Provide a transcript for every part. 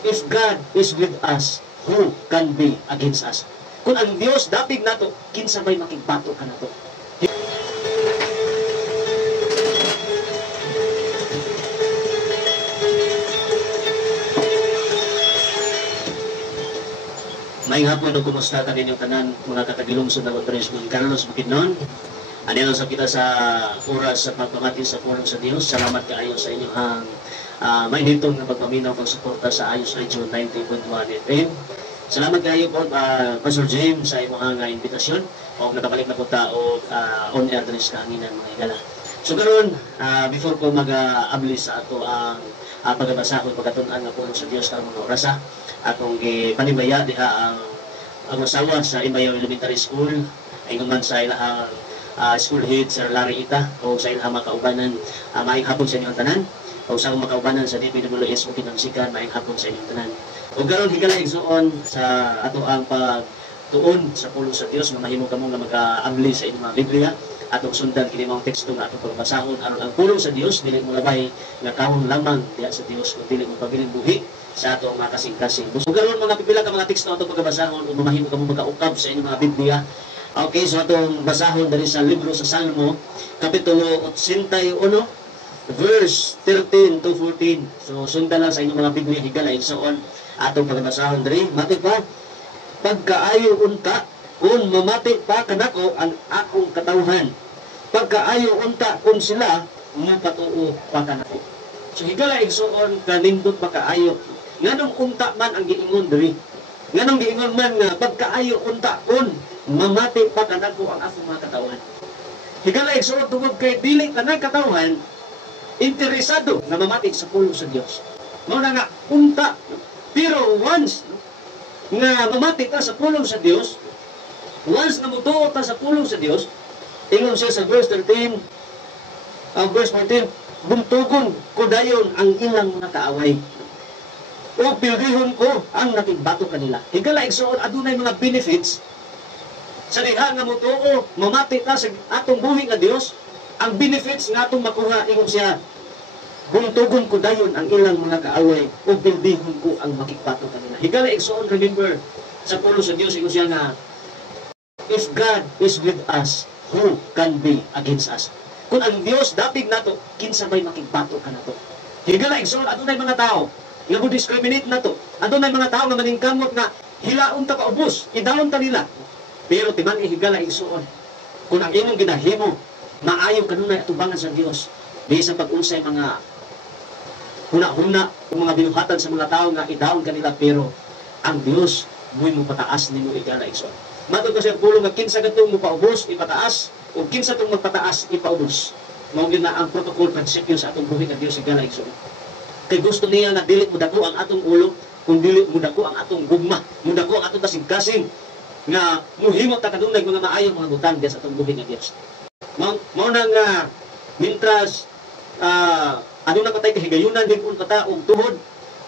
If God is with us, who can be against us? Kung ang Dios dapig nato, kinsa may makigbato ka nato? Maayong hapon o kumusta ka din yung tanan, mga katagilungsod na Rodriguez ng Carlos Bukidnon. Andiyan sa kita sa oras sa pagpamati sa pulong sa Diyos. Salamat kaayo sa inyong may hitong na pagpaminaw kong suporta sa Ayos Radio 90.1 FM. Salamat kaayo po, Pastor James, sa imong invitasyon. O nakabalik na po ta o on-air din sa kanginan mga igala. So karon before ko mag-abli sa ato ang pagbabasa ko pagkatunan nga pulong sa Diyos karong mga orasa, atong panibaya diha ang asawa sa Imayaw Elementary School ay guman sa ilahang school head Sir Larry Ita o sa ilahang makaubanan. Maayong hapon sa inyong tanan o sa makaubanan sa DPWS o Kinamsikan. Maayong hapon sa inyong tanan o karon higala igsoon sa ato ang pagtuon sa pulong sa Dios nga mahimo kamo nga mag-abli sa inyong mga Biblia atong sundan kini mga teksto nga atong pagbasahon aron ang pulong sa Dios dili mo labay nga kawon lamang diha sa Dios kundi dili mo pabiling buhi sa ato mga kasing-kasing. So karon mga pipila ka mga teksto atong pagbasahon o mahimo kamo magkaukab sa inyong mga Biblia. Okay, so atong basahon dali sa libro sa Salmo kapitulo 81 verse 13 to 14. So sundan lang sa inyong mga Biblia higala igsoon atong pagbasahon diri. Mati pa pagkaayo unta kun mamati pa kanako ang akong katawhan. Pagkaayo unta kun sila mapatuo pa kanako. So higala igsoon kanindot pagkaayo. Nganong unta man ang giingon diri. Nganong giingon man nga pagkaayo unta kun mamati pa kanako ang akong mga katawhan. Higala igsoon tungod kay dili tanang katawhan interesado nga mamati sa pulong sa Dios. Mao na nga unta. Pero once nga mamati ta sa pulong sa Dios, once na mutuo ta sa pulong sa Dios, ingon siya sa verse 13, verse 14, buntugon ko dayon ang ilang mga kaaway. O pildihon ko ang nakigbato kanila. Higala igsoon adunay mga benefits sa diha nga mutuo mamati ta sa atong buhi nga Dios. Ang benefits nga atong makuha ingon siya, buntugon ko dayon ang ilang mga kaaway o pildihon ko ang makigbato kanila. Higala igsoon remember sa pulong sa Dios ingon siya nga if God is with us, who can be against us? Kung ang Dios dapig nato, kinsa may makigbato ka nato? Higala igsoon adunay mga tao nga mo discriminate nato. Adunay mga tao nga maningkamot nga hilaon ta kaubos, idawon ta nila. Pero timan higala igsoon kung ang imong ginahimo maayo kanunay atubangan sa Dios di sa pag-unsay mga huna-huna o mga binuhatan sa mga tao nga idawon kanila, pero ang Dios buhay mo pataas nimo higala igsoon. Matod ko sa pulong nga kinsa gatong mo paubos ipataas o kinsa tong magpataas ipaubos. Mao gyud na ang protocol prinsipyo sa atong buhi nga Dios higala igsoon. Kay gusto niya nga dili mo dako ang atong ulo, kung dili mo dako ang atong gugma, mo dako ang atong kasing-kasing nga muhimo ta kadunay mga maayong mga butang sa atong buhi nga Dios. Mao na nga mintras ano na patay kahigayunan higul kata og tuhod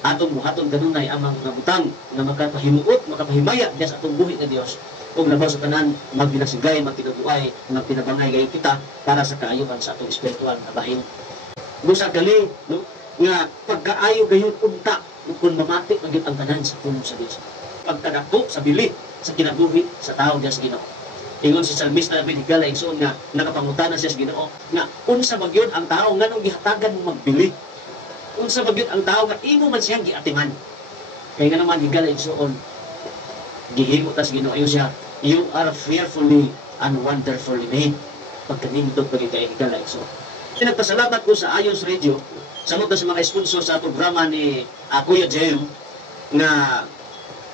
atong buhaton kanunay ang mga butang nga makapahimuot, makapahimaya sa atong buhi nga Dios. Ug labaw sa tanan magpinasigay, magtinuduay, nga pinabangay gayon kita para sa kaayuhan sa atong espiritual na bahin. Busa gali no nga pagkaayo gayon unta kun mamati ang ang tanan sa pulong sa Dios. Pagkadako sa bili sa kinabuhi sa tao diya sa Ginoo. Ingon si Salmista David higala igsoon nga nakapangutana siya sa Ginoo nga unsa magyud ang tao nganong gihatagan mo magbili? Unsa magyud ang tao nga imo man siyang giatiman? Kay nga naman higala igsoon gihimo ta sa Ginoo ayo siya, you are fearfully and wonderfully made. Pagkanindot pagid kay higala igsoon. Pinagpasalamat ko sa Ayos Radio samot sa mga sponsor sa programa ni Kuya Jem na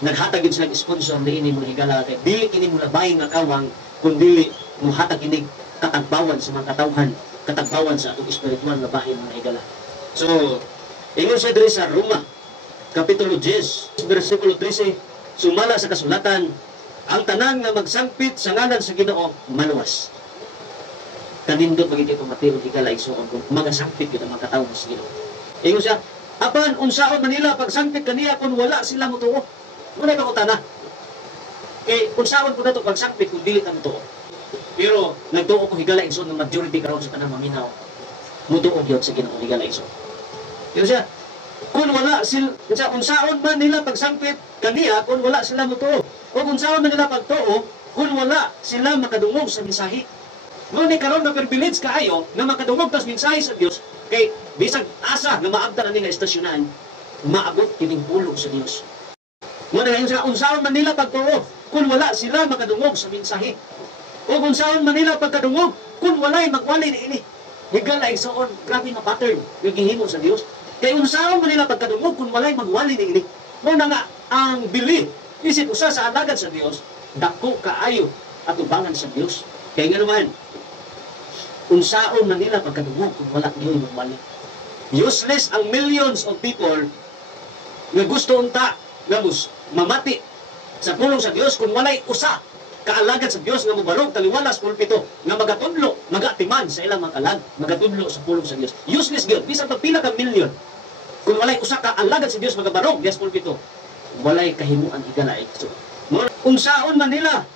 naghatag gid sila sponsor niini mo higala kay dili kini mo labay nga kawang kundi muhatag kini katagbawan sa mga katawhan, katagbawan sa atong espiritual na bahin mga higala. So ingon siya diri sa Roma kapitulo 10 bersikulo 13, sumala sa kasulatan ang tanan nga magsangpit sa ngalan sa Ginoo maluwas. Kanindot magiti pamatiod higala igsoon kung magasangpit kita mga katawhan sa Ginoo. Ingon siya, apan unsaon manila pagsangpit kaniya kung wala sila mutuo? Muna ka utana. Kay unsaon ko nato pagsangpit kung dili ta mutuo. Pero nagtuo ko higala igsoon ng majority karon sa tanang maminaw. Mutuo gyud sa Ginoo higala igsoon. Pero siya, Kung wala sila, unsaon man nila pagsangpit kaniya, kung wala sila motuo. O unsaon man nila pagtuo, kung wala sila makadungog sa mensahe. Ngunit karon na privilege kaayo na makadungog tas mensahe sa Dios kay bisag asa na maabtan ani nga istasyonan, maabot kining pulong sa Dios. Muna ngayon sila, unsaon man nila pagtuo, kung wala sila makadungog sa mensahe. O unsaon man nila pagkadungog, kung wala'y magwali ni ini. Higala igsoon, grabe nga pattern yung gihimo sa Dios. Kaya unsaon man nila pagkadungog, kung wala'y magwali ni ini. Muna nga, ang bili, isip usa sa alagad sa Dios, dako kaayo at ubangan sa Dios. Kaya nga naman, unsaon man nila pagkadungog, kung wala niyo magwali. Useless ang millions of people nga gusto unta nga mamati sa pulong sa Dios kung walay usa kaalagad sa Dios nga mobarog taliwalas pulpito nga magatudlo magatiman sa ilang mga kalag magatudlo sa pulong sa Dios. Useless gyud bisan pagpila ka milyon kung walay usa ka alagad sa Dios magabarog dias pulpito walay kahimuan higalaig. So, unsaon man nila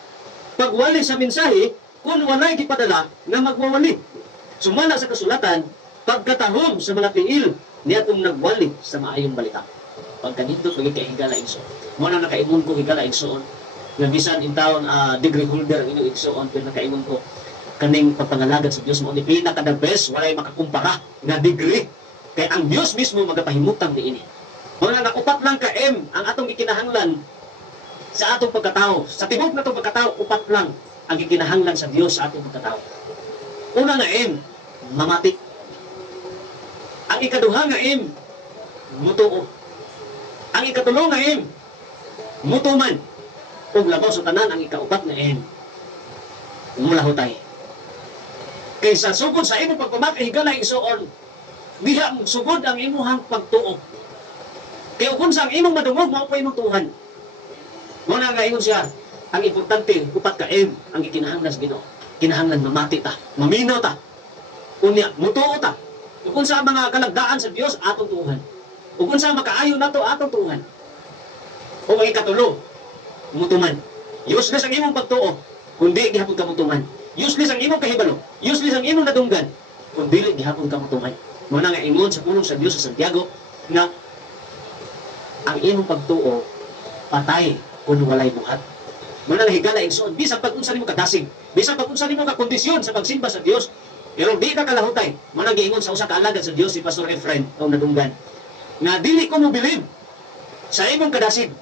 pagwali sa mensahe kung walay gipadala nga magwawali. Sumala sa kasulatan pagkatahom sa mga tiil niadtong nagwali sa maayong balita. Pagkanito pag higala igsoon. Mo na nakaimon ko higala igsoon. Nga bisan in taon degree holder ang inyong igsoon pero nakaimon ko kaning pagpangalagad sa Dios mo ni pinaka the best walay makakumpara nga degree kay ang Dios mismo magapahimutan ni ini. Mo na upat lang ka M ang atong gikinahanglan sa atong pagkatao. Sa tibok na itong pagkatao, upat lang ang gikinahanglan sa Dios sa atong pagkatao. Una nga M, mamati. Ang ikaduha nga M, mutuo. Ang ikatulo nga M, mutuman. Ug labaw sa tanan ang ikaupat nga M, mulahutay. Kaysa sugod sa imong pagpamati higala igsoon, diha sugod ang imuhang pagtuo. Kay kung sa imong madungog mao pa imong tuhan. Mo na nga ingon siya, ang importante upat ka M ang gikinahanglan sa Ginoo. Kinahanglan mamati ta, maminaw ta. Unya mutuo ta. Kung sa mga kalagdaan sa Dios atong tuhan. Ug unsa makaayo nato atong tuhan. O ang ikatulo, mutuman. Useless ang imong pagtuo kung di gihapon ka mutuman. Useless ang imong kahibalo. Useless ang imong nadunggan kung dili gihapon ka mutuman. Mo na nga ingon sa pulong sa Dios sa Santiago nga ang imong pagtuo patay kung walay buhat. Mo na nga higala igsoon bisan pag unsa nimo kadasig, bisan pag unsa nimo ka kondisyon sa pagsimba sa Dios, pero di ka kalahutay. Mo na giingon sa usa ka alagad sa Dios si Pastor Efren o nadunggan nga dili ko mo bilib sa imong kadasig.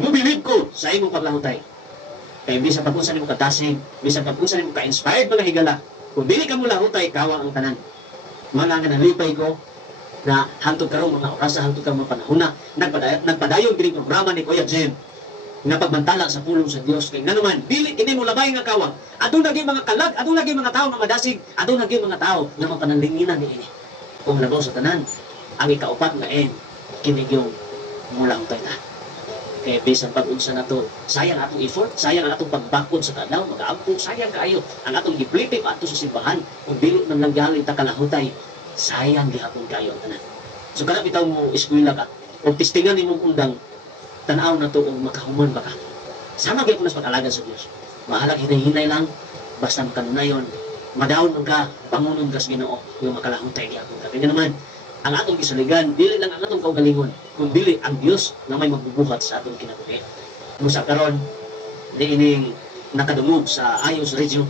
Mubilib ko sa imong paglahutay. Kaya bisan pag unsa nimo kadasig, bisan pag unsa nimo ka-inspired mga higala, kung dili ka mo lahutay, kawa ang tanan. Mga nga nalipay ko na hantod karon mga oras hantod karong mga panahon na nagpadayon kini programa ni Kuya Jem na pagbantala sa pulong sa Dios kay nanuman dili kini mo labay nga kawa. Adun lagi mga kalag, adun lagi mga tao nga madasig, adun lagi mga tao nga mapananlinginan niini. Kung labaw sa tanan, ang ikaupat nga kini yung mulahutay ta. Kaya bisan pag-unsa na to, sayang atong effort, sayang ang atong pagbakod sa kadlaw, mag-aampong, sayang kaayo ang atong giplitip ato sa simbahan, kung dili man lang galing ta kalahutay, sayang gihapon kayo ang tanan. So kada bitaw mo eskwela ka, o testingan nimong undang, tanaw na to kung makahuman ba ka. Sama kayo punas pag-alaga sa Diyos. Mahalag hinay-hinay lang, basta makanunayon, madaon man ka, pangunon ka sa Ginoo, yung makalahutay gihapon ka. Kaya naman, ang atong gisaligan, dili lang ang atong kaugalingon, kung dili ang Dios na may magbubuhat sa atong kinabuhi. Musa karon, di ining nakadungog sa ayos region.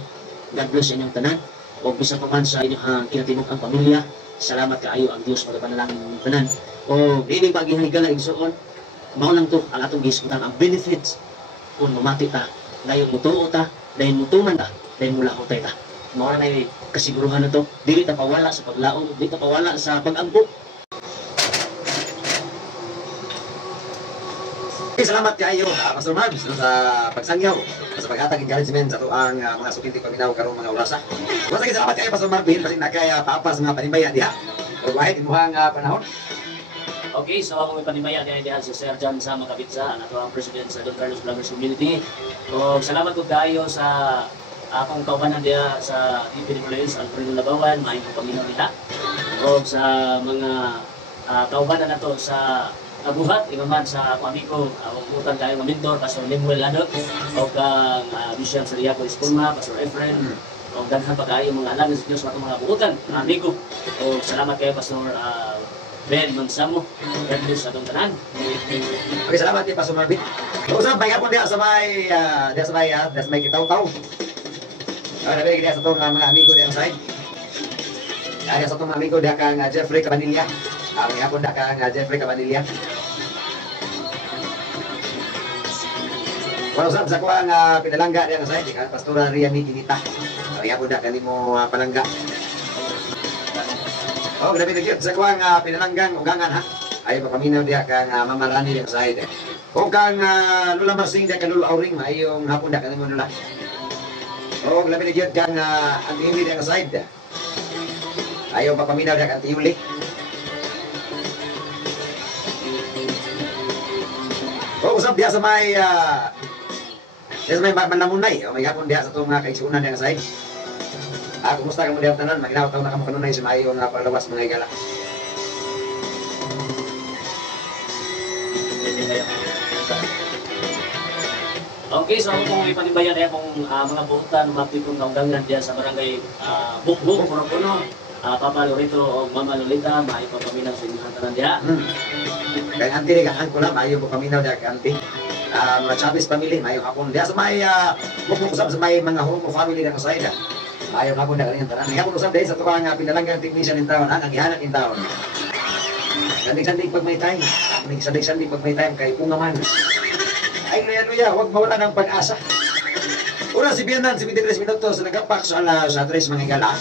God bless inyong tanan. O bisa pa man sa inyong kinatibok ang pamilya, salamat kaayo ang Dios mga panalangin inyong tanan. O ining paghihigala igsoon, mao lang to ang atong gisgutan ang benefits kung mamati ta, dayon mutuo ta, dayon mutuman ta, dayon mulahutay ta. Mao na kasiguruhan na to, dili ta pawala sa paglaom, dili ta pawala sa pag-ampo. Salamat kayo, Pastor Marbs, sa pagsangyaw, sa pag-atag encouragement sa tuang mga sukinting paminaw karong mga orasa. Once again, salamat kayo, Pastor Marbs, kasi nakaya papas mga panimbayan diha. O wahid imuhang panahon. Okay, so ako may panimaya diha si Sir John sa Makabitsa, ang ato ang president sa Don Carlos Vloggers Community. O salamat ko kayo sa akong kaubanan diha sa DPWS Alfredo Labawan, maayong ko paminaw diha. O sa mga kaubanan nato sa nabuhat, imaman sa ako amigo, uputan kayo ng mentor, Pastor Lemuel Ladot, o kang Bishop Sariaco Espulma, Pastor Efren, o daghan pa kayo mga alaga sa Diyos, mga buutan, mga amigo. O salamat kayo, Pastor Ben Mansamo. God bless sa itong tanan. Okay, salamat din Pastor Marvin. Usap, may hapon diya sa may kitaw-taw. Nabili diya sa itong mga amigo diya sa side. Diya sa itong mga amigo diya kang Jeffrey Cabanilla. May hapon diya kang Jeffrey Cabanilla. Kung usap sa kuha nga pinalangga diya sa side, Pastora Riani Ginita. May hapon diya kanimo palangga. Oh, grabe na sa kuha nga pinalanggang ugangan ha. Ay papaminaw diya kang mamarani diya sa side. Kung kang Lula Marsing diya kang Lula Auring, mayong hapon diya kanimo nula. Oh, grabe na kang Antiyuli diya sa side. Ayaw papaminaw diya kang Antiyuli. Oh, usap diya sa may Manlamunay. Oh, may hapon diya sa itong kaigsuunan diya sa side. Kumusta ka mo diya tanan? Maginaw-taw na ka mo kanunay sa mayong palawas mga igala. Okay, so kung may panibayan ay akong mga buutan, mapit kong kaunggangan diyan sa barangay Bukbuk, Puno-Puno, Papa Lorito o Mama Lolita, maipapaminaw sa inyong tanan diya. Kaya anti rin kang ko lang, ayaw mo paminaw diya kang anti. Mga Chavez family, mayong hapon diya sa may bukbuk sa may mga homo family na kasayda. Ayaw hapon diya kaniyang tanan. Hapon usap dahil sa tukang pinalanggang technician ng taon, ang ihanap ng taon. Sandig-sandig pag may time. Sandig-sandig pag may time kay pungaman. Ay, luya, huwag mawala ng pag-asa. Una, si Bianan, 73 minutos, nagapak sa alas 3 mga igala.